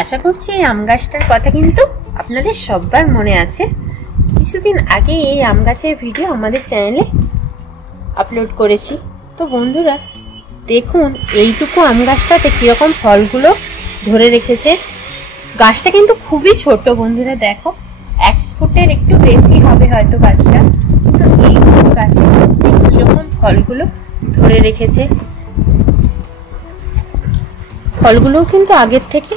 আশা করছি এই আম গাছটার কথা কিন্তু আপনাদের সবার মনে আছে। কিছুদিন আগে এই আম গাছের ভিডিও আমাদের চ্যানেলে আপলোড করেছি। তো বন্ধুরা দেখুন এইটুকু আম গাছটাতে কিরকম ফলগুলো ধরে রেখেছে। গাছটা কিন্তু খুবই ছোট বন্ধুরা, দেখো 1 ফুটের একটু বেশি হবে হয়তো গাছটা। তো এই গাছের মধ্যে কিরকম ফলগুলো ধরে রেখেছে। ফলগুলোও কিন্তু আগের থেকে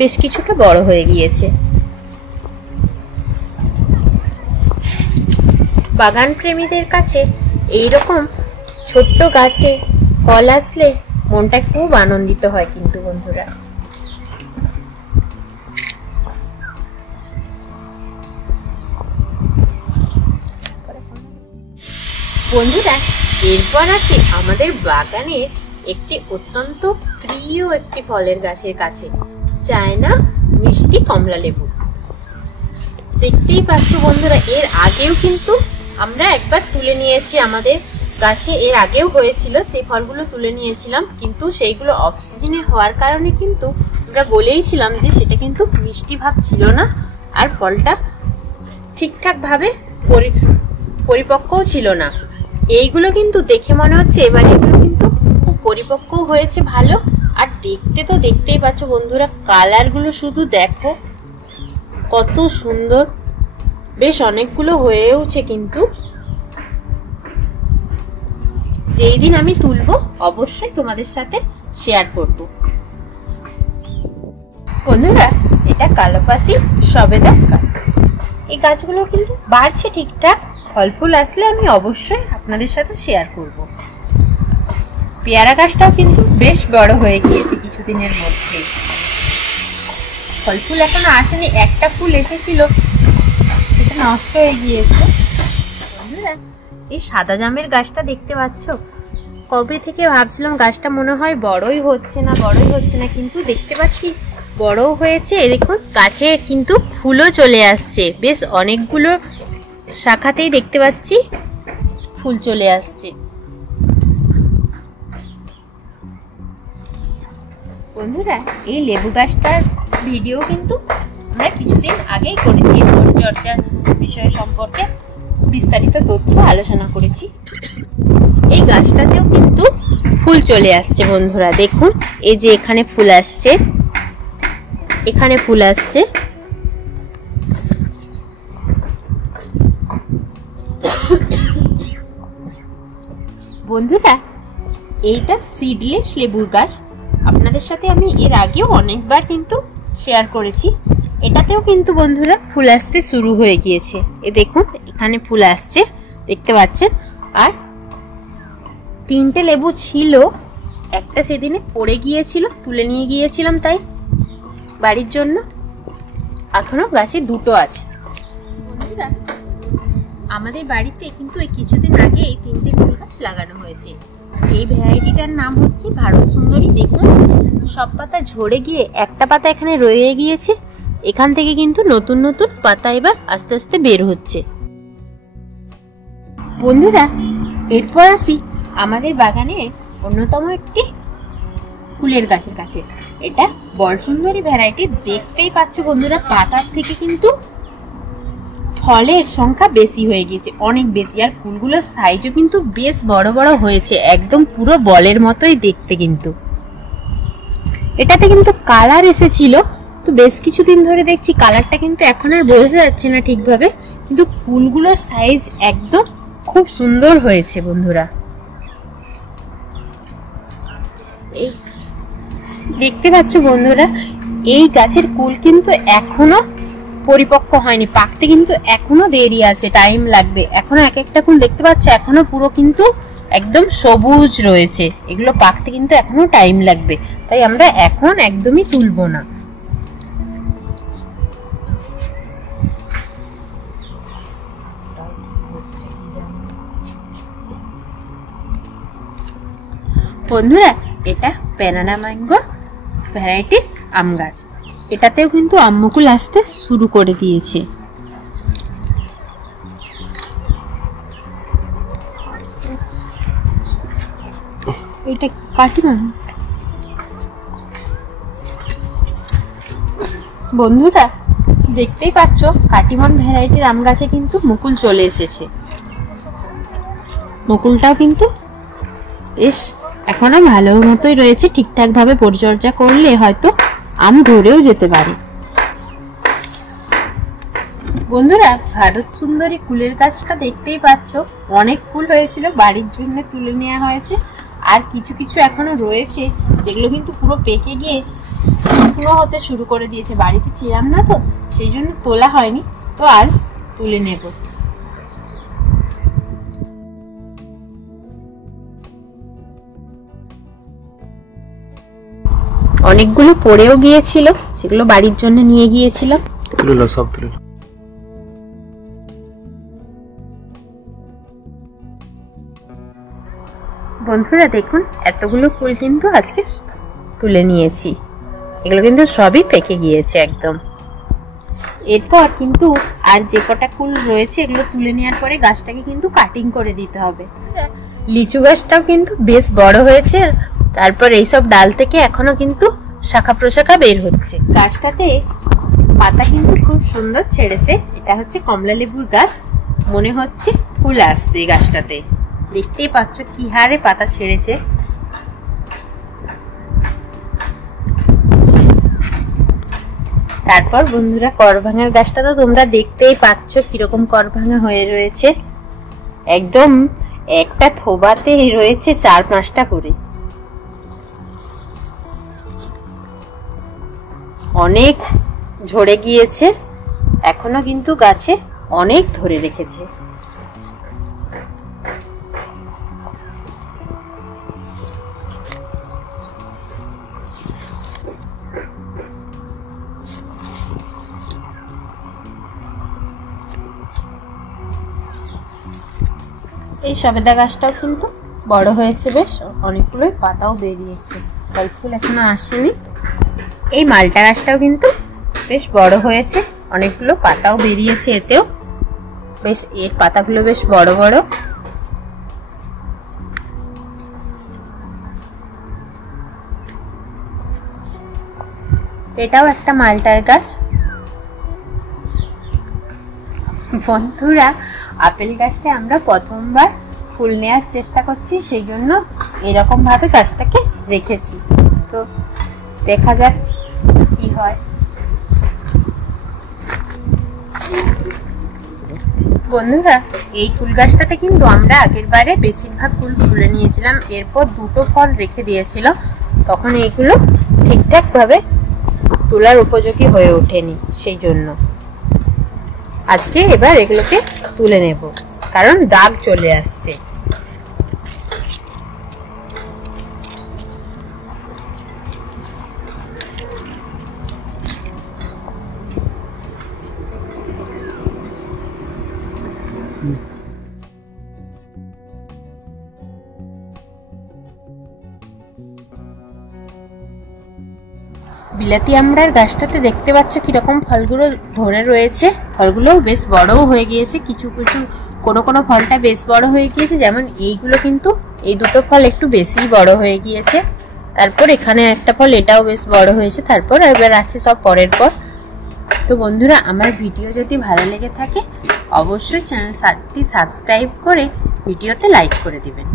বেশ কিছুটা বড় হয়ে গিয়েছে। বাগান প্রেমীদের কাছে এইরকম ছোট্ট গাছে ফল আসলে মনটা খুব আনন্দিত হয় কিন্তু বন্ধুরা। বন্ধুরা এরপর আসি আমাদের বাগানের একটি অত্যন্ত প্রিয় একটি ফলের গাছের কাছে, চায়না মিষ্টি কমলা লেবু। দেখতেই পাচ্ছ বন্ধুরা, এর আগেও কিন্তু আমরা একবার তুলে নিয়েছি আমাদের গাছে, এর আগেও হয়েছিল, সেই ফলগুলো তুলে নিয়েছিলাম। কিন্তু সেইগুলো অফ সিজনে হওয়ার কারণে কিন্তু আমরা বলেইছিলাম যে সেটা কিন্তু মিষ্টি ভাব ছিল না, আর ফলটা ঠিকঠাক ভাবে পরিপক্কও ছিল না। এইগুলো কিন্তু দেখে মনে হচ্ছে এবার এগুলো কিন্তু খুব পরিপক্ক হয়েছে ভালো। আর দেখতে তো দেখতেই পাচ্ছ বন্ধুরা, কালারগুলো শুধু দেখো কত সুন্দর, বেশ অনেকগুলো হয়েওছে। কিন্তু যেই দিন আমি তুলবো অবশ্যই তোমাদের সাথে শেয়ার করব। বন্ধুরা এটা কালোপাতি সবেদা গাছ। এই গাছগুলো কিন্তু বাড়ছে ঠিকঠাক, ফল ফুল আসলে আমি অবশ্যই আপনাদের সাথে শেয়ার করব। পেয়ারা গাছটাও কিন্তু বেশ বড় হয়ে গিয়েছে কিছুদিনের মধ্যে। ফল ফুল এখনো আসেনি, একটা ফুল এসেছিল সেটা নষ্ট হয়ে গিয়েছে। বন্ধুরা এই সাদা জামের গাছটা দেখতে পাচ্ছ, কবে থেকে ভাবছিলাম গাছটা মনে হয় বড়ই হচ্ছে না, কিন্তু দেখতে পাচ্ছি বড়ও হয়েছে। দেখুন গাছে কিন্তু ফুলও চলে আসছে, বেশ অনেকগুলো শাখাতেই দেখতে পাচ্ছি ফুল চলে আসছে। বন্ধুরা এই লেবু গাছটার ভিডিও কিন্তু আমরা কিছুদিন আগেই করেছি, পরিচর্যা বিষয় সম্পর্কে বিস্তারিত তথ্য আলোচনা করেছি। এই গাছটাতেও কিন্তু ফুল চলে আসছে বন্ধুরা, দেখুন এই যে এখানে ফুল আসছে, এখানে ফুল আসছে। বন্ধুরা এইটা সিডলেস লেবুর গাছ, আপনাদের সাথে আমি এর আগেও অনেকবার কিন্তু শেয়ার করেছি। এটাতেও কিন্তু বন্ধুরা ফুল আসতে শুরু হয়ে গিয়েছে। এ দেখুন এখানে ফুল আসছে দেখতে পাচ্ছেন। আর 3টে লেবু ছিল, একটা সেদিনে পড়ে গিয়েছিল, তুলে নিয়ে গিয়েছিলাম তাই বাড়ির জন্য। এখনো গাছে 2টো আছে। বন্ধুরা আমাদের বাড়িতে কিন্তু এই কিছুদিন আগে এই 3টে ফুল গাছ লাগানো হয়েছে। এই ভ্যারাইটিটার নাম হচ্ছে ভারত সুন্দরী। দেখুন সব পাতা ঝরে গিয়ে একটা পাতা এখানে রয়ে গিয়েছে, এখান থেকে কিন্তু নতুন নতুন পাতা এবার আস্তে আস্তে বের হচ্ছে। বন্ধুরা এরপর আসি আমাদের বাগানে অন্যতম একটি ফুলের গাছের কাছে। এটা বরসুন্দরী ভ্যারাইটি। দেখতেই পাচ্ছ বন্ধুরা, পাতার থেকে কিন্তু ফলের সংখ্যা বেশি হয়ে গিয়েছে, অনেক বেশি। আর ফুলগুলোর সাইজও কিন্তু বেশ বড় বড় হয়েছে, একদম পুরো বলের মতোই দেখতে। কিন্তু এটাতে কিন্তু কালার এসেছিল, তো বেশ কিছুদিন ধরে দেখছি কালারটা কিন্তু এখন আর বোঝা যাচ্ছে না ঠিকভাবে, কিন্তু ফুলগুলোর সাইজ একদম খুব সুন্দর হয়েছে বন্ধুরা। এই দেখতে পাচ্ছ বন্ধুরা, এই গাছের কুল কিন্তু এখনো পরিপক্ক হয়নি, পাকতে কিন্তু এখনো দেরি আছে, টাইম লাগবে। এখনো এক একটা কুল দেখতে পাচ্ছ এখনো পুরো কিন্তু একদম সবুজ রয়েছে, এগুলো পাকতে কিন্তু এখনো টাইম লাগবে, তাই আমরা এখন একদমই তুলবো না। বন্ধুরা এটা ব্যানানা ম্যাঙ্গো ভ্যারাইটির আম গাছ, এটাতেও কিন্তু আমমুকুল আসতে শুরু করে দিয়েছে। এটা কাটি না। বন্ধুরা দেখতেই পাচ্ছ কাটিমন ভ্যারাইটির আম গাছে কিন্তু মুকুল চলে এসেছে। মুকুলটাও কিন্তু বেশ এখনো ভালো মতোই রয়েছে, ঠিকঠাক ভাবে পরিচর্যা করলে হয়তো আম ধরেও যেতে পারে। বন্ধুরা ভারত সুন্দরী কুলের গাছটা দেখতেই পাচ্ছ, অনেক কুল হয়েছিল, বাড়ির জন্য তুলে নেওয়া হয়েছে। আর কিছু কিছু এখনো রয়েছে যেগুলো কিন্তু পুরো পেকে গিয়ে শুকনো হতে শুরু করে দিয়েছে। বাড়িতে ছিলাম না তো সেই জন্য তোলা হয়নি, তো আজ তুলে নেব। অনেকগুলো পড়েও গিয়েছিল, সেগুলো বাড়ির জন্য নিয়ে গিয়েছিলাম। তুলে সব তুলে। বন্ধুরা দেখুন এতগুলো ফুল কিন্তু আজকে তুলে নিয়েছি, এগুলো কিন্তু সবই পেকে গিয়েছে একদম। এরপর কিন্তু আর যে কটা ফুল রয়েছে এগুলো তুলে নেওয়ার পরে গাছটাকে কিন্তু কাটিং করে দিতে হবে। লিচু গাছটাও কিন্তু বেশ বড় হয়েছে, তারপর এইসব ডাল থেকে এখনো কিন্তু শাখা প্রশাখা বের হচ্ছে। গাছটাতে পাতা কিন্তু খুব সুন্দর ছেড়েছে, এটা হচ্ছে কমলা লেবুর গাছ, মনে হচ্ছে ফুল আসবে গাছটাতে। দেখতেই পাচ্ছ কি হারে পাতা ছেড়েছে। তারপর বন্ধুরা করভাঙার গাছটা তো তোমরা দেখতেই পাচ্ছ কিরকম করভাঙা হয়ে রয়েছে, একদম একটা থোবাতে রয়েছে 4-5টা করে। অনেক ঝরে গিয়েছে, এখনো কিন্তু গাছে অনেক ধরে রেখেছে। এই সবেদা গাছটাও কিন্তু বড় হয়েছে, বেশ অনেকগুলো পাতাও বেরিয়েছে, ফল ফুল এখনো আসেনি। এই মালটা গাছটাও কিন্তু বেশ বড় হয়েছে, অনেকগুলো পাতাও বেরিয়েছে, এতেও বেশ এর পাতাগুলো বেশ বড় বড়। এটাও একটা মালটার গাছ। বন্ধুরা আপেল গাছটা আমরা প্রথমবার ফুল নেওয়ার চেষ্টা করছি, সেই জন্য এরকম ভাবে গাছটাকে রেখেছি, তো দেখা যাক কি হয়। বন্ধুরা এই ফুল গাছটাতে কিন্তু আমরা আগের বারে বেশিরভাগ ফুল তুলে নিয়েছিলাম, এরপর 2টো ফল রেখে দিয়েছিল, তখন এইগুলো ঠিকঠাক ভাবে তোলার উপযোগী হয়ে ওঠেনি, সেই জন্য আজকে এবার এগুলোকে তুলে নেব, কারণ দাগ চলে আসছে। বিলাতি আমড়ার গাছটাতে দেখতে পাচ্ছ কিরকম ফলগুলো ধরে রয়েছে, ফলগুলোও বেশ বড়ও হয়ে গিয়েছে, কিছু কিছু কোনো ফলটা বেশ বড় হয়ে গিয়েছে, যেমন এইগুলো কিন্তু এই 2টো ফল একটু বেশি বড় হয়ে গিয়েছে। তারপর এখানে একটা ফল, এটাও বেশ বড় হয়েছে। তারপর এবার আছে সব পরের পর। তো বন্ধুরা আমার ভিডিও যদি ভালো লেগে থাকে অবশ্যই চ্যানেলটি সাবস্ক্রাইব করে ভিডিওতে লাইক করে দিবেন।